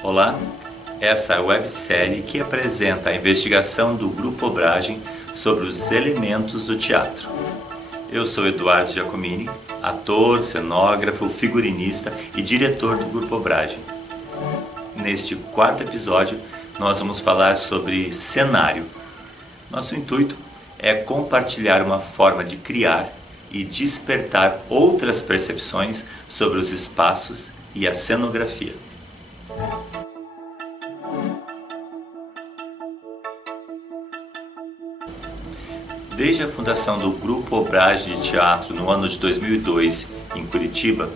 Olá, essa é a websérie que apresenta a investigação do Grupo Obragem sobre os elementos do teatro. Eu sou Eduardo Giacomini, ator, cenógrafo, figurinista e diretor do Grupo Obragem. Neste quarto episódio, nós vamos falar sobre cenário. Nosso intuito é compartilhar uma forma de criar e despertar outras percepções sobre os espaços e a cenografia. Desde a fundação do Grupo Obragem de Teatro no ano de 2002, em Curitiba,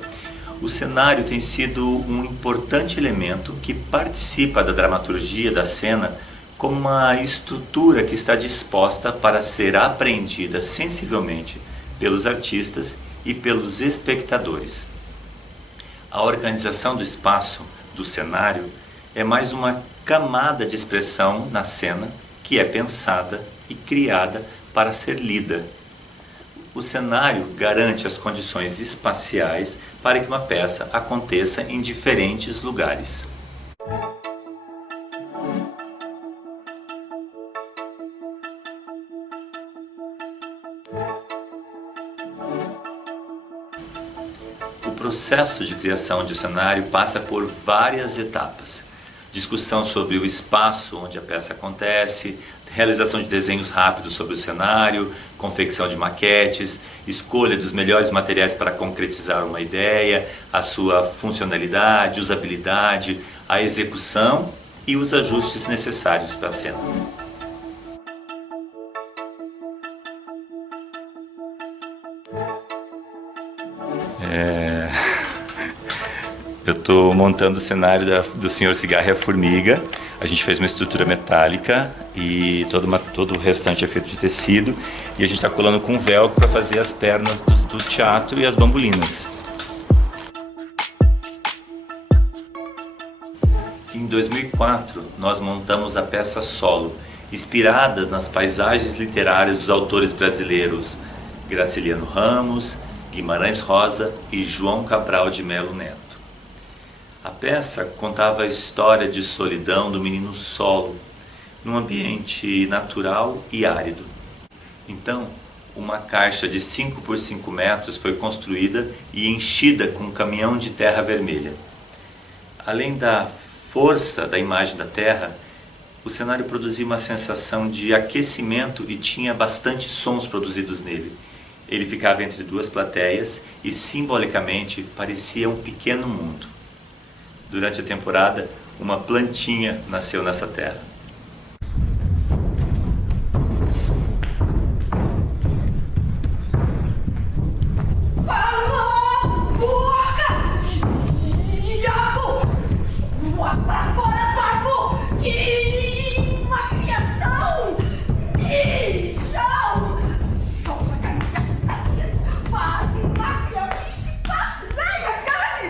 o cenário tem sido um importante elemento que participa da dramaturgia da cena como uma estrutura que está disposta para ser apreendida sensivelmente pelos artistas e pelos espectadores. A organização do espaço, do cenário, é mais uma camada de expressão na cena que é pensada e criada para ser lida. O cenário garante as condições espaciais para que uma peça aconteça em diferentes lugares. O processo de criação de um cenário passa por várias etapas. Discussão sobre o espaço onde a peça acontece, realização de desenhos rápidos sobre o cenário, confecção de maquetes, escolha dos melhores materiais para concretizar uma ideia, a sua funcionalidade, usabilidade, a execução e os ajustes necessários para a cena. Eu estou montando o cenário do Senhor Cigarro e a Formiga. A gente fez uma estrutura metálica e todo o restante é feito de tecido. E a gente está colando com velcro para fazer as pernas do teatro e as bambolinas. Em 2004, nós montamos a peça Solo, inspirada nas paisagens literárias dos autores brasileiros Graciliano Ramos, Guimarães Rosa e João Cabral de Melo Neto. A peça contava a história de solidão do menino Solo, num ambiente natural e árido. Então, uma caixa de 5 por 5 metros foi construída e enchida com um caminhão de terra vermelha. Além da força da imagem da terra, o cenário produzia uma sensação de aquecimento e tinha bastante sons produzidos nele. Ele ficava entre duas plateias e, simbolicamente, parecia um pequeno mundo. Durante a temporada, uma plantinha nasceu nessa terra. Cala a boca! Diabo! Sua pra fora, Tarvo! Que uma criação! Mijão! Joga na minha cabeça! Vai lá, minha faz lenha, carne!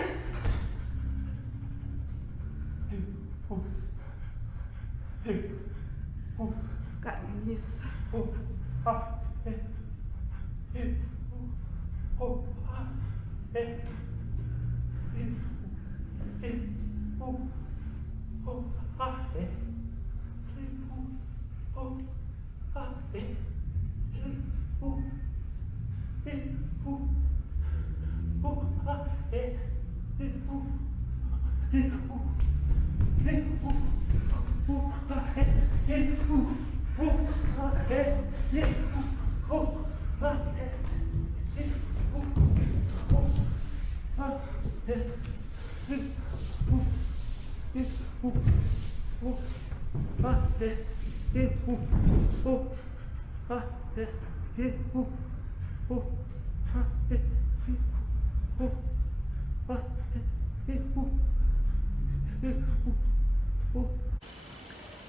Carniça.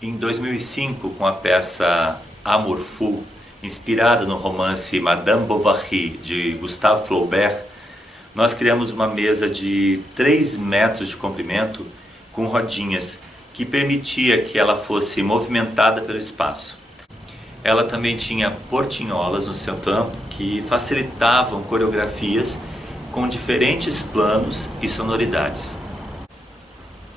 Em 2005, com a peça Amour Fou, inspirada no romance Madame Bovary de Gustave Flaubert, nós criamos uma mesa de 3 metros de comprimento com rodinhas que permitia que ela fosse movimentada pelo espaço. Ela também tinha portinholas no seu tampo que facilitavam coreografias com diferentes planos e sonoridades.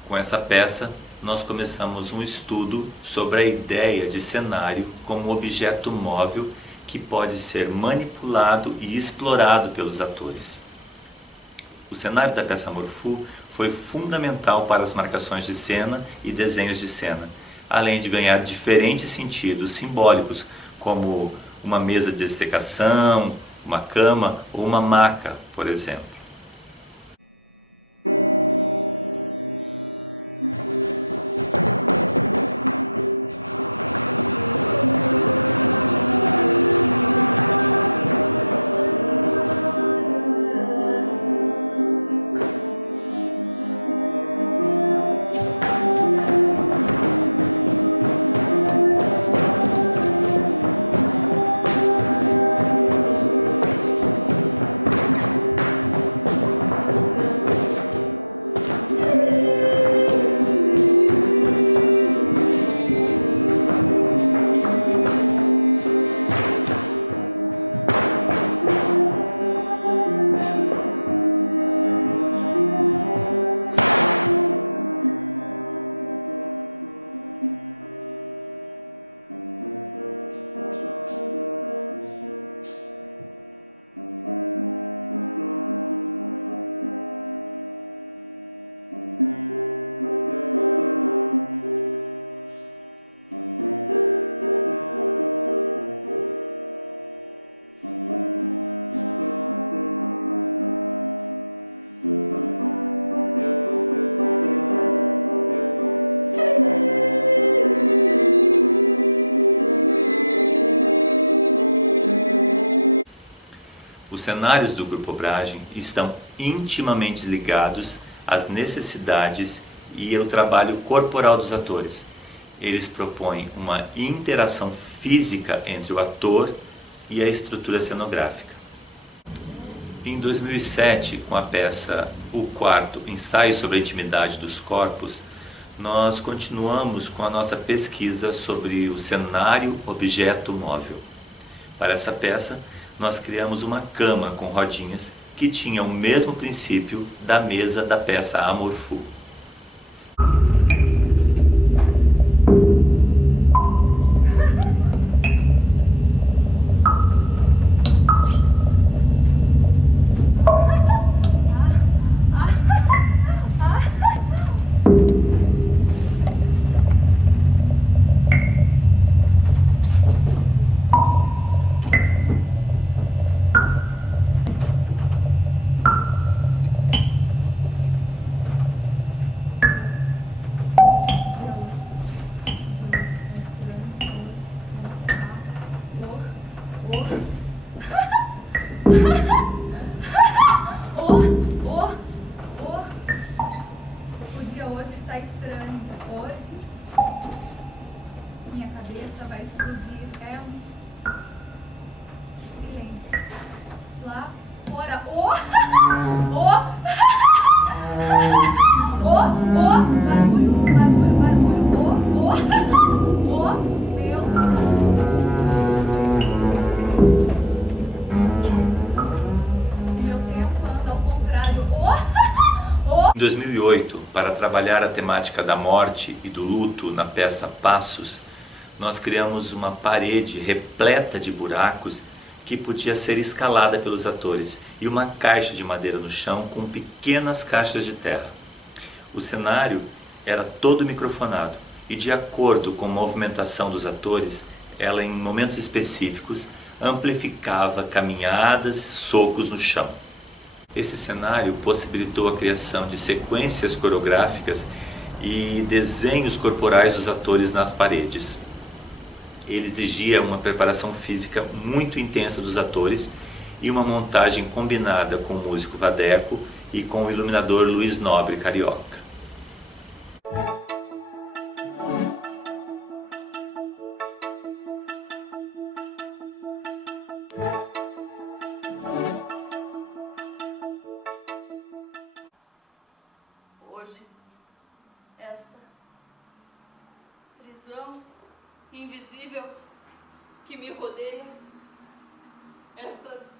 Com essa peça, nós começamos um estudo sobre a ideia de cenário como objeto móvel que pode ser manipulado e explorado pelos atores. O cenário da peça Amor Fú foi fundamental para as marcações de cena e desenhos de cena, além de ganhar diferentes sentidos simbólicos, como uma mesa de dessecação, uma cama ou uma maca, por exemplo. Os cenários do Grupo Obragem estão intimamente ligados às necessidades e ao trabalho corporal dos atores. Eles propõem uma interação física entre o ator e a estrutura cenográfica. Em 2007, com a peça O Quarto, Ensaio sobre a Intimidade dos Corpos, nós continuamos com a nossa pesquisa sobre o cenário objeto móvel. Para essa peça, nós criamos uma cama com rodinhas que tinha o mesmo princípio da mesa da peça Amor Fú. O dia hoje está estranho. Hoje minha cabeça vai explodir. É um silêncio. Lá fora. Barulho, barulho, barulho. Meu tempo anda ao contrário. Em 2008, para trabalhar a temática da morte e do luto na peça Passos, nós criamos uma parede repleta de buracos que podia ser escalada pelos atores e uma caixa de madeira no chão com pequenas caixas de terra. O cenário era todo microfonado e, de acordo com a movimentação dos atores, ela em momentos específicos amplificava caminhadas, socos no chão. Esse cenário possibilitou a criação de sequências coreográficas e desenhos corporais dos atores nas paredes. Ele exigia uma preparação física muito intensa dos atores e uma montagem combinada com o músico Vadeco e com o iluminador Luiz Nobre Carioca. Hoje, esta prisão invisível que me rodeia, estas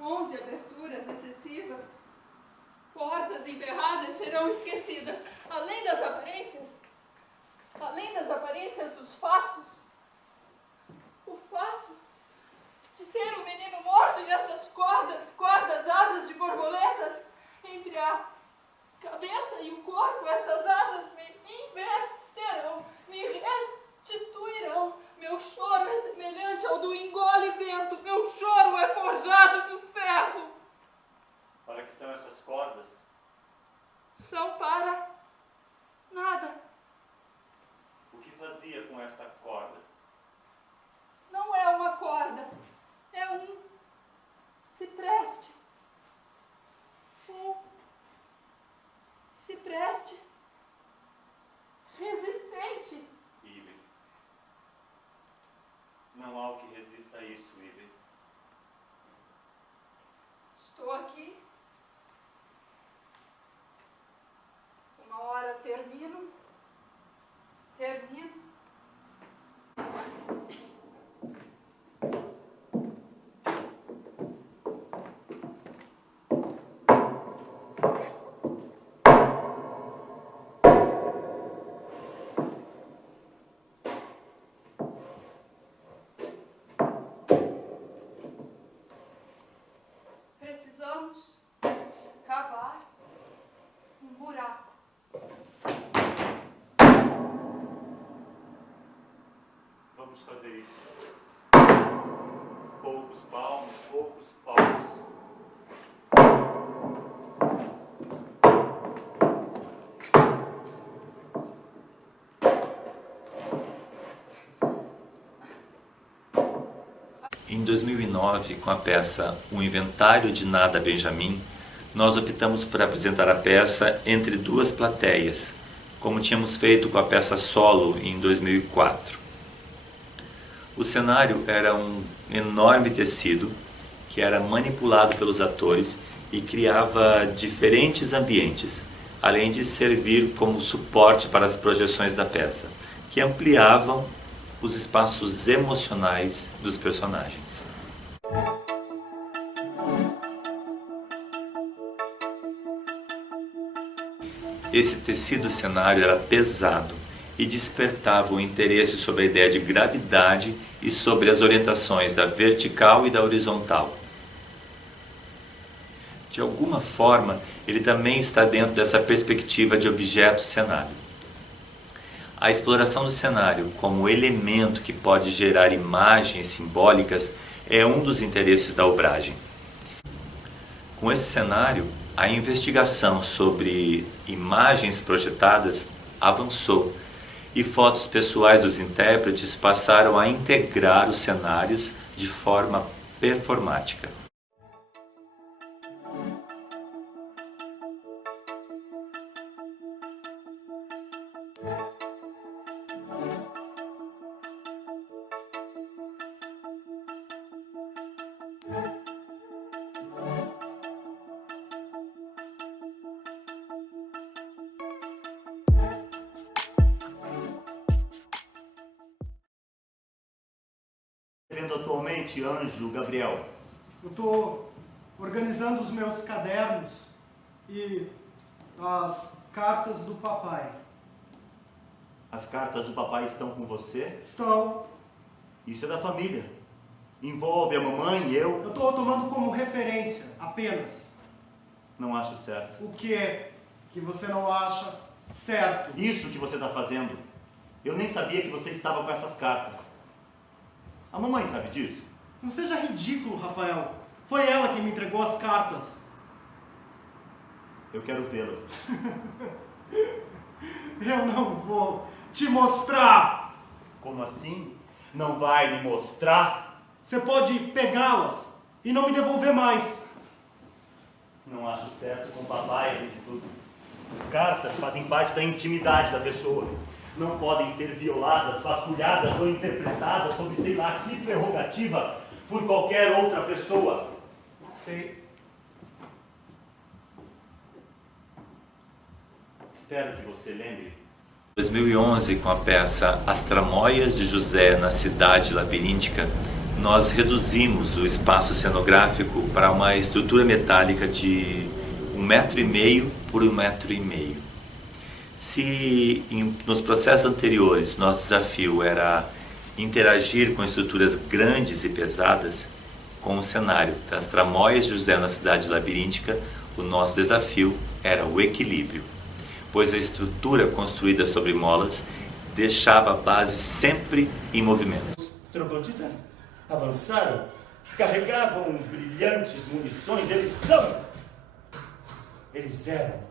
11 aberturas excessivas, portas emperradas serão esquecidas. Além das aparências dos fatos, o fato de ter um menino morto e estas cordas, asas de borboletas, entre a cabeça e o corpo, estas asas me inverterão, me restituirão. Meu choro é semelhante ao do engole-vento, meu choro é forjado no ferro. Para que são essas cordas? São para nada. O que fazia com essa corda? Não é uma corda, é um cipreste. Um cipreste resistente. Ive, não há o que resista a isso, Ive. Estou aqui. Uma hora termino. Precisamos cavar um buraco. Vamos fazer isso. Poucos palmos, poucos palmos. Em 2009, com a peça O Inventário de Nada Benjamin, nós optamos por apresentar a peça entre duas plateias, como tínhamos feito com a peça Solo em 2004. O cenário era um enorme tecido que era manipulado pelos atores e criava diferentes ambientes, além de servir como suporte para as projeções da peça, que ampliavam os espaços emocionais dos personagens. Esse tecido cenário era pesado e despertava o interesse sobre a ideia de gravidade e sobre as orientações da vertical e da horizontal. De alguma forma, ele também está dentro dessa perspectiva de objeto-cenário. A exploração do cenário como elemento que pode gerar imagens simbólicas é um dos interesses da obragem. Com esse cenário, a investigação sobre imagens projetadas avançou e fotos pessoais dos intérpretes passaram a integrar os cenários de forma performática. Vendo atualmente, Anjo, Gabriel? Eu estou organizando os meus cadernos e as cartas do papai. As cartas do papai estão com você? Estão. Isso é da família. Envolve a mamãe e eu. Eu estou tomando como referência apenas. Não acho certo. O que é que você não acha certo? Isso que você está fazendo. Eu nem sabia que você estava com essas cartas. A mamãe sabe disso? Não seja ridículo, Rafael. Foi ela quem me entregou as cartas. Eu quero vê-las. Eu não vou te mostrar. Como assim? Não vai me mostrar? Você pode pegá-las e não me devolver mais. Não acho certo com o papai, além de tudo. Cartas fazem parte da intimidade da pessoa. Não podem ser violadas, vasculhadas ou interpretadas sob sei lá que prerrogativa por qualquer outra pessoa. Sei. Espero que você lembre. Em 2011, com a peça As Tramóias de José na Cidade Labiríntica, nós reduzimos o espaço cenográfico para uma estrutura metálica de 1,5 m por 1,5 m. Se nos processos anteriores nosso desafio era interagir com estruturas grandes e pesadas, com o cenário das tramóias de José na cidade labiríntica, o nosso desafio era o equilíbrio, pois a estrutura construída sobre molas deixava a base sempre em movimento. Os trogloditas avançaram, carregavam brilhantes munições, eles eram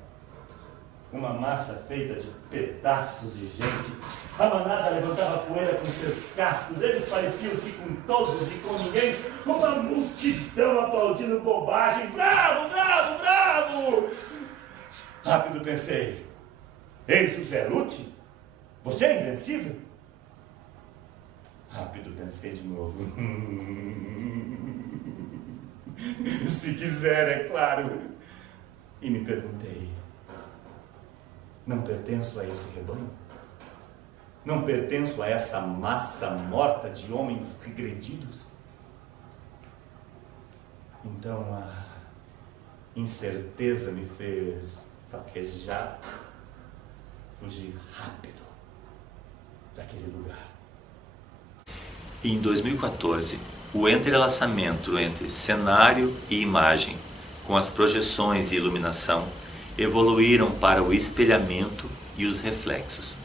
uma massa feita de pedaços de gente. A manada levantava poeira com seus cascos, eles pareciam-se com todos e com ninguém. Uma multidão aplaudindo bobagens. Bravo, bravo, bravo! Rápido pensei. Ei, José Lute, você é invencível? Rápido pensei de novo. Se quiser, é claro. E me perguntei, não pertenço a esse rebanho? Não pertenço a essa massa morta de homens regredidos? Então a incerteza me fez fraquejar, fugir rápido daquele lugar. Em 2014, o entrelaçamento entre cenário e imagem, com as projeções e iluminação, evoluíram para o espelhamento e os reflexos.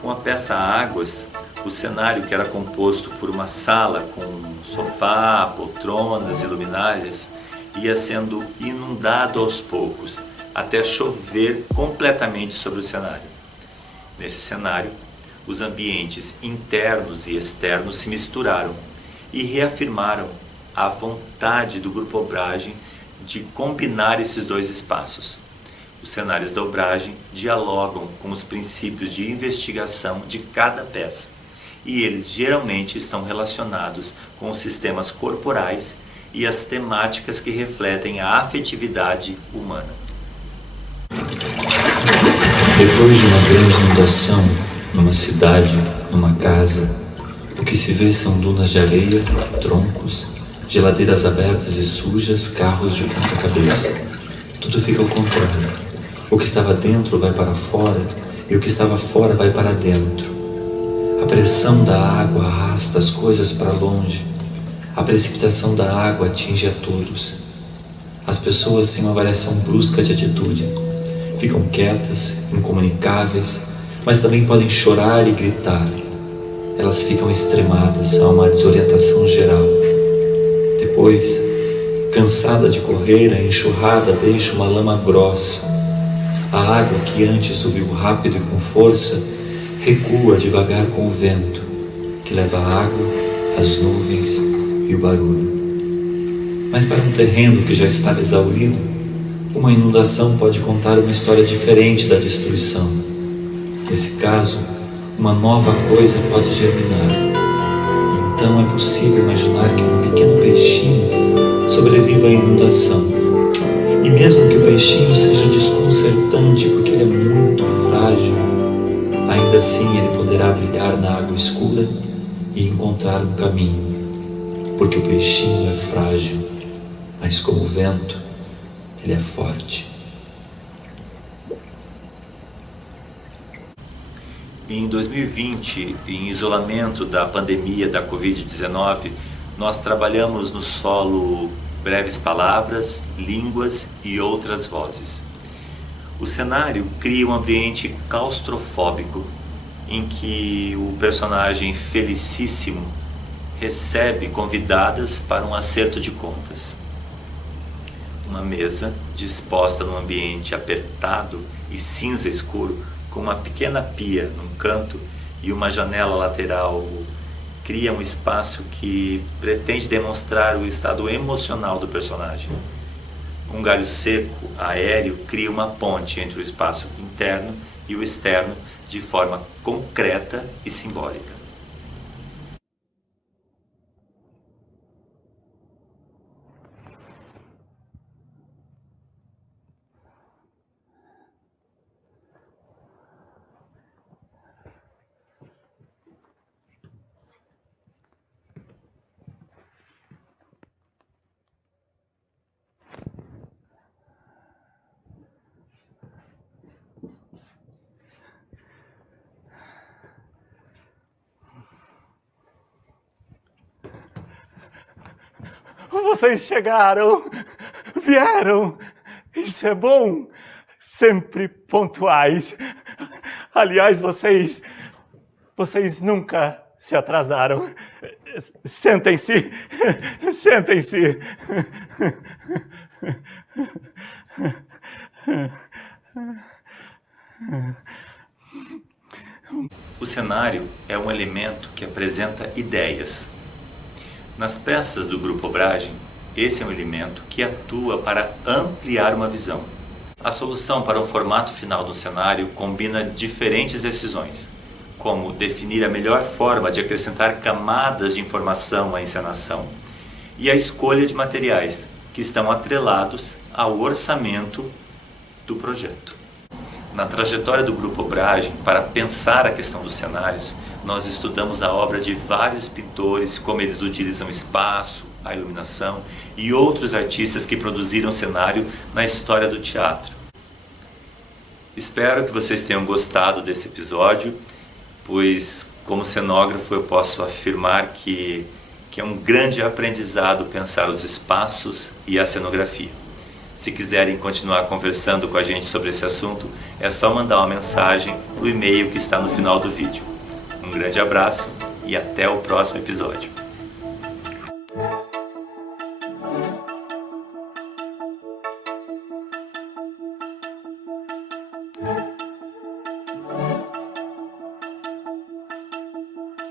Com a peça Águas, o cenário, que era composto por uma sala com sofá, poltronas e luminárias, ia sendo inundado aos poucos, até chover completamente sobre o cenário. Nesse cenário, os ambientes internos e externos se misturaram e reafirmaram a vontade do Grupo Obragem de combinar esses dois espaços. Os cenários da Obragem dialogam com os princípios de investigação de cada peça, e eles geralmente estão relacionados com os sistemas corporais e as temáticas que refletem a afetividade humana. Depois de uma grande inundação, numa cidade, numa casa, o que se vê são dunas de areia, troncos, geladeiras abertas e sujas, carros de ponta cabeça. Tudo fica ao contrário. O que estava dentro vai para fora e o que estava fora vai para dentro. A pressão da água arrasta as coisas para longe. A precipitação da água atinge a todos. As pessoas têm uma variação brusca de atitude. Ficam quietas, incomunicáveis, mas também podem chorar e gritar. Elas ficam extremadas, há uma desorientação geral. Depois, cansada de correr, a enxurrada deixa uma lama grossa. A água que antes subiu rápido e com força, recua devagar com o vento, que leva a água, as nuvens e o barulho. Mas para um terreno que já estava exaurido, uma inundação pode contar uma história diferente da destruição. Nesse caso, uma nova coisa pode germinar. Então é possível imaginar que um pequeno peixinho sobreviva à inundação. E mesmo que o peixinho seja desconcertante porque ele é muito frágil, ainda assim ele poderá brilhar na água escura e encontrar um caminho. Porque o peixinho é frágil, mas como o vento, ele é forte. Em 2020, em isolamento da pandemia da Covid-19, nós trabalhamos no solo Breves Palavras, Línguas e Outras Vozes. O cenário cria um ambiente claustrofóbico em que o personagem Felicíssimo recebe convidadas para um acerto de contas. Uma mesa disposta num ambiente apertado e cinza escuro, com uma pequena pia num canto e uma janela lateral, cria um espaço que pretende demonstrar o estado emocional do personagem. Um galho seco, aéreo, cria uma ponte entre o espaço interno e o externo de forma concreta e simbólica. Vocês chegaram, vieram. Isso é bom. Sempre pontuais. Aliás, vocês nunca se atrasaram. Sentem-se, sentem-se. O cenário é um elemento que apresenta ideias. Nas peças do Grupo Obragem, esse é um elemento que atua para ampliar uma visão. A solução para um formato final do cenário combina diferentes decisões, como definir a melhor forma de acrescentar camadas de informação à encenação e a escolha de materiais que estão atrelados ao orçamento do projeto. Na trajetória do Grupo Obragem, para pensar a questão dos cenários, nós estudamos a obra de vários pintores, como eles utilizam espaço, a iluminação e outros artistas que produziram cenário na história do teatro. Espero que vocês tenham gostado desse episódio, pois como cenógrafo eu posso afirmar que é um grande aprendizado pensar os espaços e a cenografia. Se quiserem continuar conversando com a gente sobre esse assunto, é só mandar uma mensagem no e-mail que está no final do vídeo. Um grande abraço e até o próximo episódio.